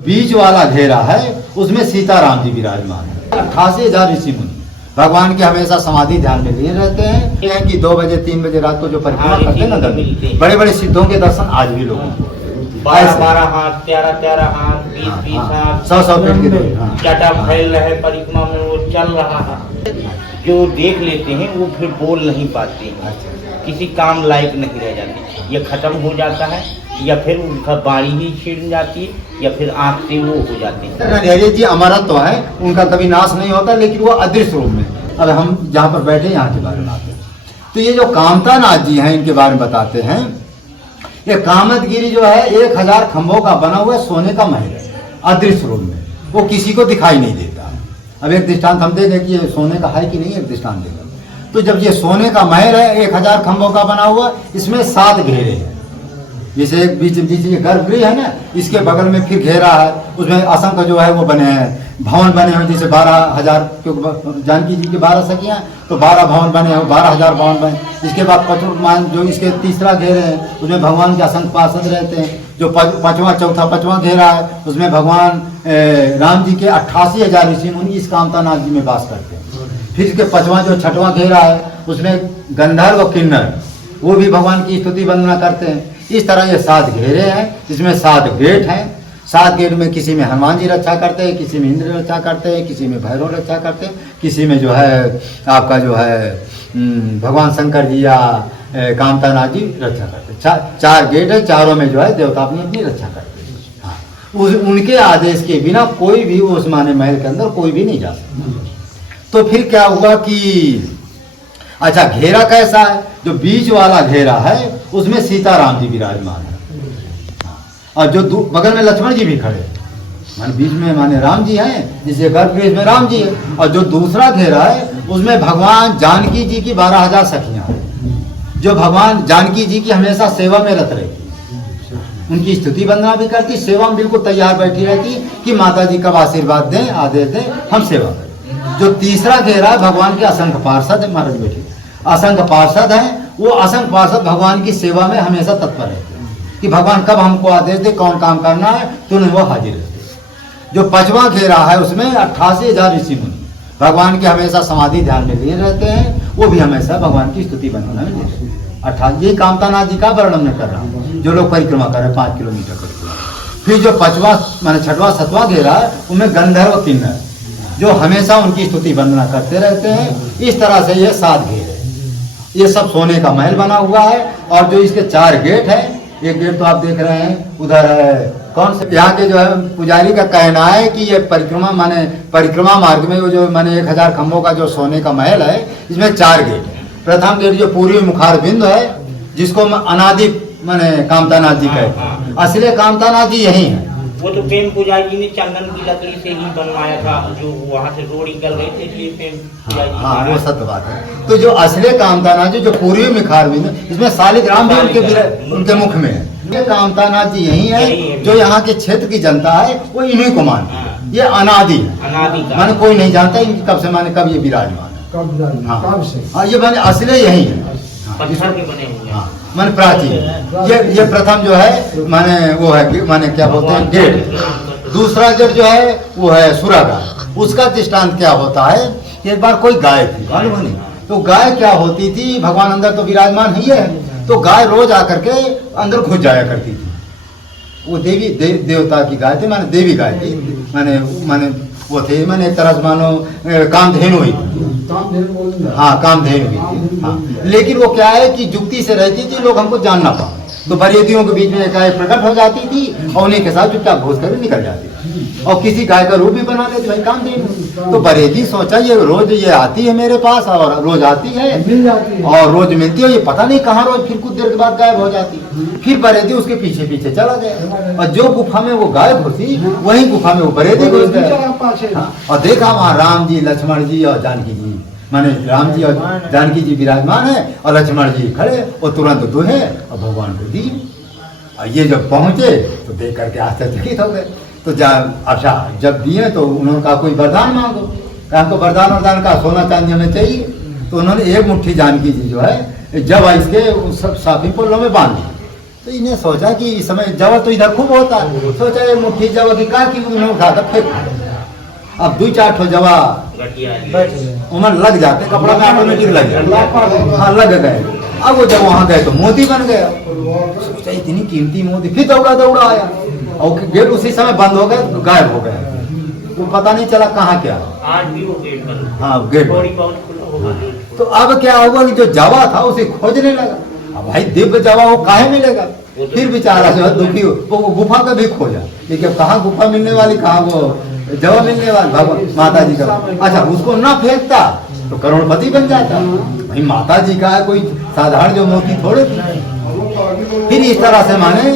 बीच वाला घेरा है उसमें सीताराम जी विराजमान है। 88,000 ऋषि मुनि भगवान के हमेशा समाधि ध्यान में लिए रहते हैं। ये है कि 2 बजे 3 बजे रात को जो परिक्रमा करते हैं ना दर्शन, बड़े बड़े सिद्धों के दर्शन आज भी लोगों को 12 हाथ 13 हाथ 20 हाथ 100 फीट के जटा फैल रहे परिक्रमा में वो चल रहा है। जो देख लेते हैं वो फिर बोल नहीं पाते हैं, किसी काम लायक नहीं रह जाते। ये खत्म हो जाता है या फिर उनका बाणी ही छिड़ जाती है या फिर आँख से वो हो जाते हैं। धैर्य जी अमरत्व तो है, उनका कभी नाश नहीं होता, लेकिन वो अदृश्य रूप में। अब हम जहाँ पर बैठे यहाँ के बारे में आते हैं तो ये जो कामतानाथ जी हैं इनके बारे में बताते हैं। ये कामतगिरी जो है 1000 खंभों का बना हुआ सोने का महल है, अदृश्य रूप में, वो किसी को दिखाई नहीं देता। अब एक दृष्टांत हम देंगे कि ये सोने का है कि नहीं, एक दृष्टांत देंगे। तो जब ये सोने का महल है 1000 खंभों का बना हुआ, इसमें 7 घेरे हैं। जैसे एक बीच ये गर्भगृह है ना, इसके बगल में फिर घेरा है, उसमें असंख्य जो है वो बने हैं भवन बने हैं। जैसे 12,000 क्योंकि जानकी जी की 12 सखियां तो 12 भवन बने हैं, 12,000 भवन बने। इसके बाद जो इसके तीसरा घेरे हैं उसमें भगवान के असंख्य पार्षद रहते हैं। जो पांचवा घेरा है उसमें भगवान राम जी के 88,000 ऋषि मुनि इस कामतानाथ जी में वास करते हैं। फिर इसके 6वां घेरा है उसमें गंधर्व व किन्नर वो भी भगवान की स्तुति वंदना करते हैं। इस तरह ये 7 घेरे हैं, इसमें 7 गेट हैं। 7 गेट में किसी में हनुमान जी रक्षा करते हैं, किसी में इंद्र रक्षा करते हैं, किसी में भैरव रक्षा करते हैं, किसी में जो है आपका जो है भगवान शंकर जी या कामतानाथ जी रक्षा करते हैं। 4 गेट है, चारों में जो है देवता अपनी अपनी रक्षा करते हैं। हाँ, उनके आदेश के बिना कोई भी उस माने महल के अंदर कोई भी नहीं जा सकता। तो फिर क्या हुआ कि अच्छा घेरा कैसा है, जो बीच वाला घेरा है उसमें सीताराम जी विराजमान है और जो बगल में लक्ष्मण जी भी खड़े माने बीच में माने राम जी हैं, जिसे गर्भगृह में राम जी है। और जो दूसरा घेरा है उसमें भगवान जानकी जी की 12,000 सखियां हैं, जो भगवान जानकी जी की हमेशा सेवा में रत रहती, उनकी स्तुति वंदना भी करती, सेवा में बिल्कुल तैयार बैठी रहती कि माता जी कब आशीर्वाद दें, आदेश दें, हम सेवा करें। जो तीसरा घेरा भगवान के असंख्य पार्षद है, महाराज बैठे असंख्य पार्षद हैं, वो असंख्य पार्षद भगवान की सेवा में हमेशा तत्पर रहते हैं कि भगवान कब हमको आदेश दे, कौन काम करना है, तुरंत वो हाजिर रहते हैं। जो 5वां घेरा है उसमें 88,000 ऋषि मुनि भगवान के हमेशा समाधि ध्यान में लिए रहते हैं, वो भी हमेशा भगवान की स्तुति वंदना में लिए रहते हैं। 88 ये कामतानाथ जी का वर्णन में कर रहा हूँ, जो लोग परिक्रमा कर रहे हैं 5 किलोमीटर परिक्रमा। फिर जो 5वां माने 6वां 7वां घेरा है उनमें गंधर्व किन्नर जो हमेशा उनकी स्तुति वंदना करते रहते हैं। इस तरह से ये 7 घेरे, ये सब सोने का महल बना हुआ है। और जो इसके 4 गेट हैं, एक गेट तो आप देख रहे हैं उधर है कौन से, यहाँ के जो है पुजारी का कहना है कि ये परिक्रमा माने परिक्रमा मार्ग में वो जो माने 1000 खंभों का जो सोने का महल है इसमें 4 गेट है। प्रथम गेट जो पूर्वी मुखार बिंदु है जिसको अनादि माने कामतानाथ जी कहते हैं, असली कामतानाथ जी यही है। वो तो प्रेम पुजारी जी ने चंदन की लकड़ी से ही बनवाया था, जो वहाँ से रोड़ी कर रहे थे, इसलिए प्रेम पुजारी जी। हाँ वो सत्य बात है। तो जो असली कामतानाथ जी जो पूर्वी मुखार बिंदु इसमें शालिग्राम भी उनके मुख में है। ये कामतानाथ जी यही है, जो यहाँ के क्षेत्र की जनता है वो इन्हीं को मानती है। ये अनादि है, माने कोई नहीं जानता इनकी कब से माने कब ये विराजमान है। हाँ ये माने असली यही है, पत्थर के बने हुए हैं, माने प्राचीन। ये प्रथम जो है माने वो है माने क्या बोलते हैं गेट। दूसरा गेट जो है वो है सुरागार। उसका दृष्टांत क्या होता है, एक बार कोई गाय थी मालूम नहीं, तो गाय क्या होती थी, भगवान अंदर तो विराजमान ही है, तो गाय रोज आकर के अंदर घुस जाया करती थी। वो देवी देवता की गाय थी, माने देवी गाय थी, माने वो थे माने एक तरह से मानो कामधेनु हुई, हाँ कामधेनु हुई थी। हाँ लेकिन वो क्या है कि जुक्ति से रहती थी, लोग हमको जान ना पाए, तो बरेतियों के बीच में एकाएक प्रकट हो जाती थी और उन्हीं के साथ चुपचाप घुस कर निकल जाती थी और किसी गाय का रूप भी बना लेती, भाई कामधेनु। तो बरेती सोचा ये रोज ये आती है मेरे पास और रोज आती है और रोज मिलती है, ये पता नहीं कहाँ रोज फिर कुछ देर के बाद गायब हो जाती। फिर बरेती उसके पीछे पीछे चला गया और जो गुफा में वो गाय घुसी वही गुफा में वो बरेती घुस गया। और देखा वहाँ राम जी, लक्ष्मण जी और जानकी जी, माने राम जी और जानकी जी विराजमान है और लक्ष्मण जी खड़े, और तुरंत दुहे और भगवान को दी। और ये जब पहुंचे तो देख करके आश्चर्यचकित हो गए। तो अच्छा जब दिए तो उन्होंने कहा कोई वरदान मांगो, हमको वरदान का सोना चांदी हमें चाहिए। तो उन्होंने एक मुट्ठी जानकी जी जो है जब इसके सब साफी पुल्लों में बांध दी तो इन्हें सोचा कि इस समय जवा तो इधर खूब होता है, सोचा ये मुट्ठी जवा की कार की उन्हें उठाकर फेंक। अब 2-4 ठो जवा उमर लग जाते, कपड़ा में ऑटोमेटिक लग जाते, हाँ लग गए। अब वो जब वहां गए तो मोती बन गया, सोचा इतनी कीमती मोती, फिर दौड़ा आया और गेट उसी समय बंद हो गया, गायब हो गया, वो पता नहीं चला कहाँ क्या। आज भी वो गेट बंद, हाँ गेट थोड़ी बहुत खुला होगा। तो अब क्या हुआ कि जो जवा था उसे खोजने लगा। अब भाई दिव्य जवा वो काहे मिलेगा, फिर बेचारा जो है दुखी हो, वो गुफा का भी खोजा, लेकिन कहाँ गुफा मिलने वाली, कहाँ वो जवा मिलने वाली, भगवान माता जी का। अच्छा उसको ना फेंकता तो करोड़पति बन जाता, भाई माता जी का है, कोई साधारण जो मोती थोड़े थी। फिर इस तरह से माने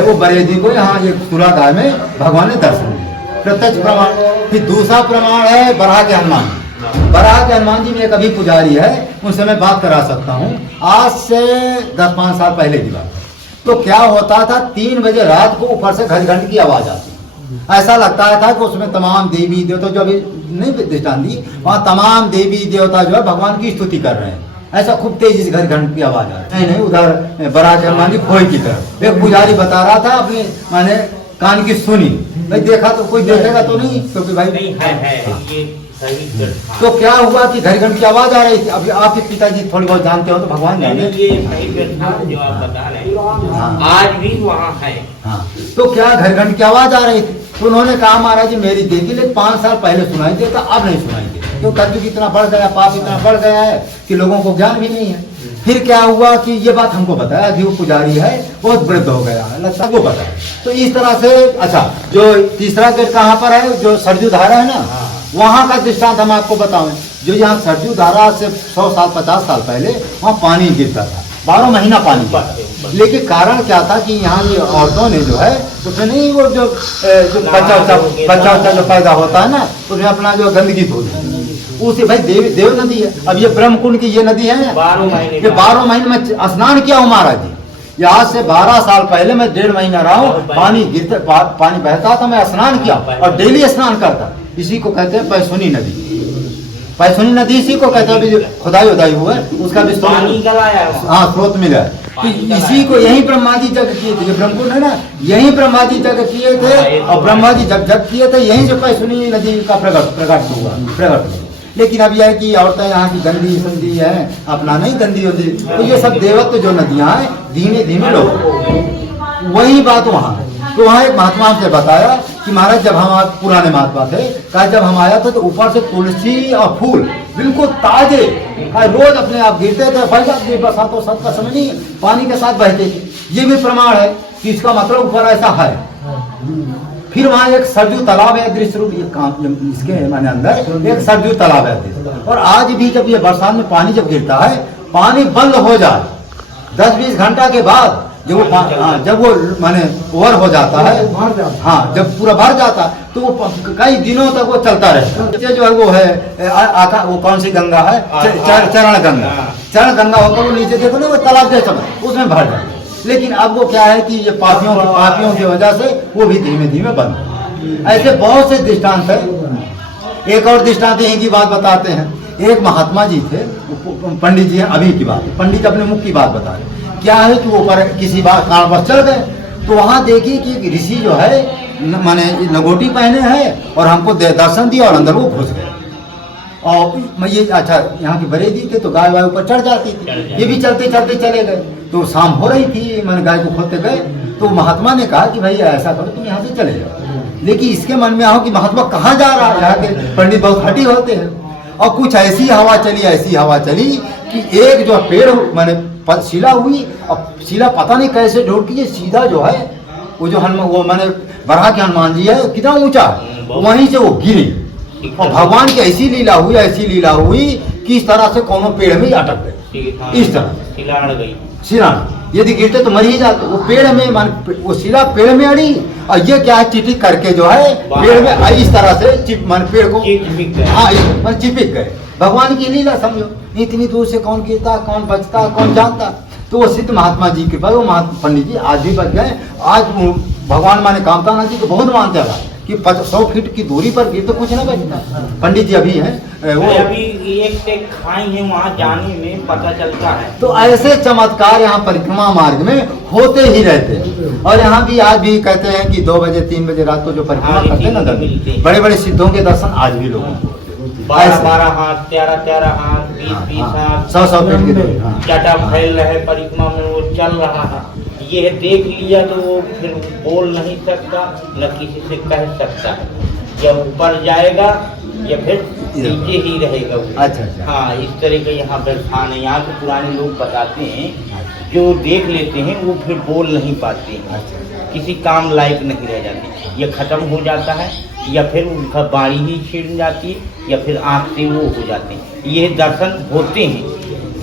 वो बरे जी को यहाँ ये सुरागाय में भगवान ने दर्शन दिया, प्रत्यक्ष प्रमाण। फिर दूसरा प्रमाण है बराह के हनुमान। बराह के हनुमान जी में एक अभी पुजारी है, उनसे मैं बात करा सकता हूँ, आज से 10-5 साल पहले की बात। तो क्या होता था, 3 बजे रात को ऊपर से घंट की आवाज आती, ऐसा लगता था कि उसमें तमाम देवी देवता जो अभी नहीं दृष्टान दी, वहाँ तमाम देवी देवता जो है भगवान की स्तुति कर रहे हैं, ऐसा खूब तेजी से घंट की आवाज आ रही नहीं। उधर बराह के हनुमान जी खोई की तरफ एक पुजारी बता रहा था, अपने माने कान की सुनी, भाई देखा तो कोई देखेगा तो नहीं, क्योंकि भाई नहीं है ये सही। तो क्या हुआ कि घंट की आवाज आ रही थी। अभी आपके पिताजी थोड़ी बहुत जानते हो तो भगवान जाने, ये सही जो आप बता रहे हैं, हाँ। आज भी वहाँ है। हाँ तो क्या घंट की आवाज आ रही थी, तो उन्होंने कहा महाराज जी मेरी देखी, लेकिन 5 साल पहले सुनाई देता, अब नहीं सुनाई देता, तो कलयुग इतना बढ़ गया, पाप इतना बढ़ गया है कि लोगों को ज्ञान भी नहीं है। फिर क्या हुआ कि ये बात हमको बताया कि वो पुजारी है बहुत वृद्ध हो गया है, लगता वो बताया। तो इस तरह से अच्छा जो तीसरा गेट कहाँ पर है, जो सरजू धारा है ना, वहाँ का दृष्टांत हम आपको बताऊं। जो यहाँ सरजू धारा से 100 साल 50 साल पहले वहाँ पानी गिरता था, 12 महीना पानी गिरता। लेकिन कारण क्या था कि यहाँ ये औरतों ने जो है उसमें नहीं वो जो बच्चा जो पैदा होता है ना, उसमें अपना जो गंदगी धो दी, उसे भाई देव नदी है। अब ये ब्रह्मकुंड की ये नदी है, 12 महीने में स्नान किया हूँ महाराज जी। ये आज से 12 साल पहले मैं 1.5 महीना रहा हूँ, पानी गिरता, पानी बहता था, मैं स्नान किया और डेली स्नान करता। इसी को कहते हैं पैसुनी नदी। पैसुनी नदी इसी को कहते हैं, खुदाई उदाई हुआ उसका भी हाँ स्रोत मिला है। तो इसी को यही ब्रह्मा जी जग किए थे, ब्रह्मकुंड है ना, यही ब्रह्मा जी जग किए थे, और ब्रह्मा जी जब जग किए थे यहीं से पैसुनी नदी का प्रकट हुआ। लेकिन अब यह है कि औरतें यहाँ की गंदी संदी है, अपना नहीं गंदी होती, तो ये सब देवत्व जो नदियाँ हैं धीमे धीमे लोग, वही बात वहाँ है। तो वहाँ एक महात्मा से बताया कि महाराज जब हम पुराने महात्मा थे, कहा जब हम आया था तो ऊपर से तुलसी और फूल बिल्कुल ताजे रोज अपने आप गिरते थे, बरसातों सत का समय नहीं पानी के साथ बहते थे। ये भी प्रमाण है कि इसका मतलब ऊपर ऐसा है। फिर वहाँ एक सरजू तालाब है, दृश्य रूप इसके माने अंदर एक सरजू तालाब है। और आज भी जब ये बरसात में पानी जब गिरता है, पानी बंद हो जाए 10-20 घंटा के बाद जब वो माने ओवर हो जाता है, हाँ जब पूरा भर जाता तो वो कई दिनों तक वो चलता रहता है। जो है वो है वो कौन सी गंगा है, चरण गंगा। चरण गंगा होकर वो नीचे देखो ना वो तालाब जैसा उसमें भर जाता है। लेकिन अब वो क्या है कि ये पापियों की वजह से वो भी धीमे धीमे बंद। ऐसे बहुत से दृष्टांत है। एक और दृष्टांत यहीं की बात बताते हैं। एक महात्मा जी थे, पंडित जी हैं, अभी की बात, पंडित अपने मुख की बात बता रहे। क्या है कि वो पर किसी बार कारण पर चल गए, तो वहां देखी कि ऋषि जो है माने लंगोटी पहने हैं और हमको दर्शन दिया और अंदर वो घुस गए। और ये अच्छा यहाँ की बरेदी थे तो गाय वाय ऊपर चढ़ जाती थी, ये भी चलते चलते चले गए। तो शाम हो रही थी, मैंने गाय को खोदते गए तो महात्मा ने कहा कि भाई ऐसा करो तुम यहाँ से चले जाओ। लेकिन इसके मन में आओ कि महात्मा कहाँ जा रहा है, यहाँ के पंडित बहुत हटी होते हैं। और कुछ ऐसी हवा चली कि एक जो पेड़ मैंने शिला हुई, और शिला पता नहीं कैसे ढूंढ के सीधा जो है वो जो वो मैंने बराह के हनुमान जी है कितना ऊंचा है, वहीं से वो गिरी। और भगवान की ऐसी लीला हुई कि इस तरह से कोनो पेड़ में ही अटक गए। इस तरह शिला यदि गिरते तो मर ही जाते। वो पेड़ में वो शिला पेड़ में अड़ी, और ये क्या है चिटिक करके जो है पेड़ में इस तरह से पेड़ को हाँ चिपक गए। भगवान की लीला समझो, इतनी दूर से कौन गिरता, कौन बचता, कौन जानता। तो वो सिद्ध महात्मा जी के पास वो पंडित जी आज भी बच गए। आज भगवान माने कामतानाथ जी को बहुत मानते हैं, कि 100 फीट की दूरी पर गिर तो कुछ ना बचता। पंडित जी अभी हैं वो अभी एक से खाई है, वहाँ जाने में पता चलता है। तो ऐसे चमत्कार यहाँ परिक्रमा मार्ग में होते ही रहते हैं। और यहाँ भी आज भी कहते हैं कि 2 बजे 3 बजे रात को जो परिक्रमा हाँ, करते हैं ना दर्शन, बड़े बड़े सिद्धों के दर्शन आज भी लोगों को 12-12 हाथ, 13-13 हाथ, 20-20 हाथ, 100 फीट की दूरी। हाँ। चटा फैल रहे परिक्रमा में, वो चल रहा है। ये देख लिया तो वो फिर बोल नहीं सकता, न किसी से कह सकता है। जब ऊपर जाएगा या फिर नीचे ही रहेगा वो। अच्छा। हाँ, इस तरह का यहाँ व्यवधान है। यहाँ के पुराने लोग बताते हैं, जो देख लेते हैं वो फिर बोल नहीं पाते हैं, किसी काम लायक नहीं रह जाते। ये खत्म हो जाता है या फिर उनका बाड़ी ही छिड़ जाती है या फिर आँख से वो हो जाते हैं। ये दर्शन होते हैं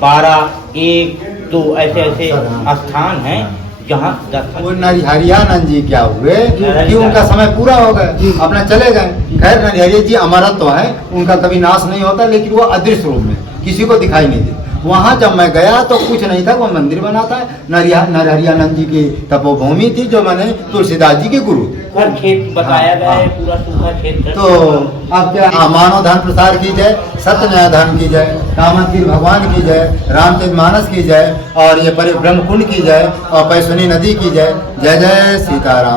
12-1 तो ऐसे ऐसे स्थान हैं जहाँ दर्शन। वो नरहरियानंद जी क्या हुए कि उनका समय पूरा हो गया, अपना चले गए। खैर नरहरिया जी अमरत्व तो है, उनका कभी नाश नहीं होता, लेकिन वो अदृश्य रूप में किसी को दिखाई नहीं देता। वहाँ जब मैं गया तो कुछ नहीं था, वो मंदिर बना था। नरहरियानंद जी की तपोभूमि थी, जो मैंने तुलसीदास जी के गुरु थे। हर खेत बताया गया है, पूरा सूखा क्षेत्र। तो अब क्या, मानव धन प्रसार की जय, सत्य न्याय धर्म की जय, कामतगिरी भगवान की जय, रामचरितमानस की जय, और ये ब्रह्मकुंड की जय, और पैसुनी नदी की जय। जय जय सीताराम।